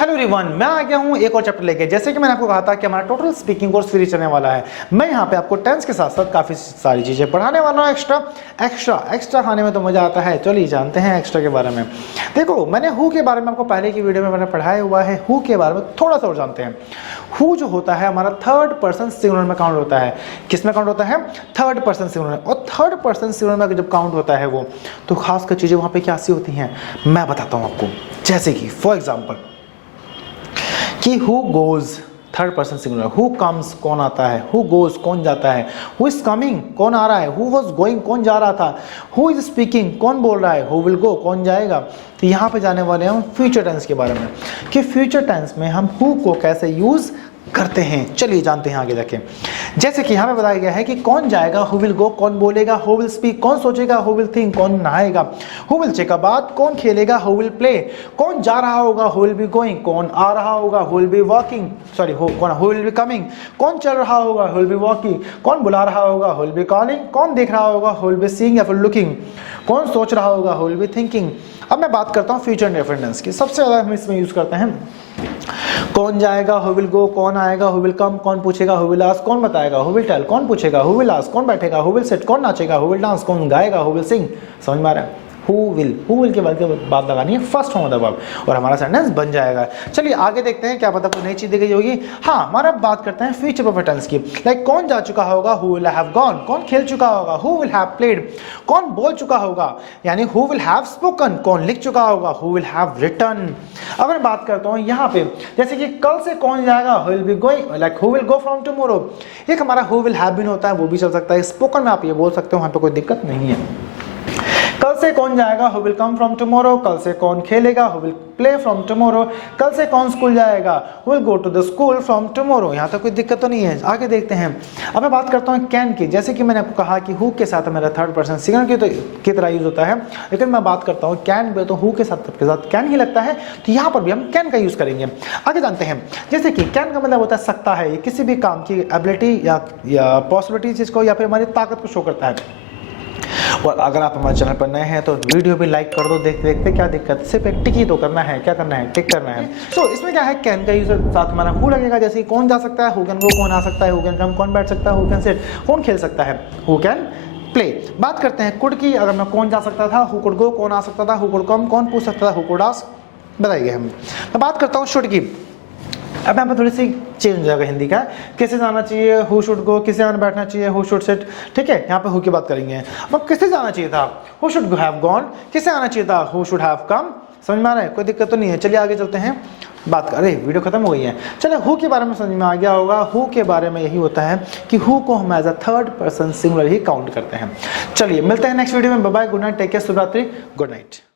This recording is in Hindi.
हेलो एवरीवन, मैं आ गया हूँ एक और चैप्टर लेके। जैसे कि मैंने आपको कहा था कि हमारा टोटल स्पीकिंग कोर्स फ्री चलने वाला है। मैं यहाँ पे आपको टेंस के साथ साथ काफ़ी सारी चीज़ें पढ़ाने वाला हूँ। एक्स्ट्रा खाने में तो मज़ा आता है। चलिए जानते हैं एक्स्ट्रा के बारे में। देखो, मैंने हु के बारे में आपको पहले की वीडियो में मैंने पढ़ाया हुआ है। हु के बारे में थोड़ा सा और जानते हैं। हु जो होता है हमारा थर्ड पर्सन सिंगुलर में काउंट होता है। किस में काउंट होता है? थर्ड पर्सन सिंगुलर में। और थर्ड पर्सन सिंगुलर में जब काउंट होता है वो, तो खासकर चीज़ें वहाँ पे क्या सी होती हैं मैं बताता हूँ आपको। जैसे कि फॉर एग्जाम्पल कि who goes third person singular, who comes कौन आता है, हु गोज कौन जाता है, हु इज कमिंग कौन आ रहा है, हु वॉज गोइंग कौन जा रहा था, हु इज स्पीकिंग कौन बोल रहा है, हु विल गो कौन जाएगा। तो यहाँ पे जाने वाले हम फ्यूचर टेंस के बारे में कि फ्यूचर टेंस में हम हु को कैसे यूज करते हैं। चलिए जानते हैं आगे जाके। जैसे कि हमें बताया गया है कि कौन जाएगा, हु विल गो कौन बोलेगा, हु विल स्पीक कौन सोचेगा, हु विल थिंक कौन नहाएगा, who will check a bath कौन खेलेगा, हु विल प्ले कौन जा रहा होगा, हु विल बी गोइंग कौन आ रहा होगा, who will be walking who will be coming कौन चल रहा होगा, हु विल बी वॉकिंग कौन बुला रहा होगा, हु विल बी कॉलिंग कौन देख रहा होगा, हु विल बी सीइंग या फिर लुकिंग कौन सोच रहा होगा, हु विल बी थिंकिंग। अब मैं बात करता हूँ फ्यूचर इंडेफिनिट टेंस की। सबसे ज़्यादा हम इसमें यूज करते हैं कौन जाएगा, हु विल गो कौन आएगा, हु विल कम कौन पूछेगा, हु विल आस्क कौन बताएगा, हु विल टेल कौन पूछेगा, हु विल आस्क कौन बैठेगा, हु विल सिट कौन नाचेगा, हु विल डांस कौन गाएगा, हु विल सिंग। समझ में आ रहा है? हु विल के बाद लगानी है first form of the verb और हमारा सेंटेंस बन जाएगा। चलिए आगे देखते हैं, क्या पता कोई नई चीज दी गई होगी। हाँ, हमारा बात करते हैं फ्यूचर परफेक्ट टेंस की। लाइक कौन जा चुका होगा, हु विल हैव गॉन कौन खेल चुका होगा, हु विल हैव प्लेड कौन बोल चुका होगा, यानी हु विल हैव स्पोकन कौन लिख चुका होगा, हु विल हैव रिटन। अब मैं बात करता हूँ यहाँ पे, जैसे कि कल से कौन जाएगा, who will be going, like who will go from tomorrow. एक हमारा हु विल हैव बीन होता है, वो भी चल सकता है। स्पोकन में आप ये बोल सकते हो, वहाँ पे कोई दिक्कत नहीं है। कल से कौन जाएगा, who will come from tomorrow. कल से कौन खेलेगा, who will play from tomorrow. कल से कौन स्कूल जाएगा, who will go to the school from tomorrow. यहाँ तक कोई दिक्कत तो नहीं है। आगे देखते हैं। अब मैं बात करता हूँ कैन की। जैसे कि मैंने आपको कहा कि हु के साथ मेरा थर्ड पर्सन सिंगुलर की तरह यूज होता है, लेकिन मैं बात करता हूँ कैन पे, तो हु के साथ कैन ही लगता है, तो यहाँ पर भी हम कैन का यूज करेंगे। आगे जानते हैं। जैसे कि कैन का मतलब होता है सकता है, किसी भी काम की एबिलिटी या पॉसिबिलिटी चीज को या फिर हमारी ताकत को शो करता है। और अगर आप हमारे चैनल पर नए हैं तो वीडियो भी लाइक कर दो। देखते देखते क्या दिक्कत, सिर्फ एक टिक ही तो करना है। क्या करना है? टिक करना है। तो इसमें क्या है, कैन का यूज साथ हमारा हु लगेगा। जैसे कौन जा सकता है, हु कैन गो कौन आ सकता है, हु कैन कम कौन बैठ सकता है, हु कैन सिट कौन खेल सकता है, हु कैन प्ले। बात करते हैं कुड की। अगर मैं कौन जा सकता था, हु कुड गो कौन आ सकता था, हु कुड कम कौन पूछ सकता था, हु कुड आस्क बताइए हम। मैं बात करता हूँ शुड की। अब यहाँ पर थोड़ी सी चेंज हो जाएगा हिंदी का। किसे जाना चाहिए, हु शुड गो। किसे आना बैठना चाहिए, हु शुड सिट। ठीक है, यहाँ पे हु की बात करेंगे। अब किसे जाना चाहिए था, हु शुड हैव गॉन। किसे आना चाहिए था, हु शुड हैव कम। समझ में आ रहा है? कोई दिक्कत तो नहीं है। चलिए आगे चलते हैं। बात करें, वीडियो खत्म हो गई है। चलिए हु के बारे में समझ में आ गया होगा। हु के बारे में यही होता है कि हु को हम as a third person singular ही काउंट करते हैं। चलिए मिलते हैं नेक्स्ट वीडियो में। Bye bye, good night, take care, शुभ रात्रि, गुड नाइट।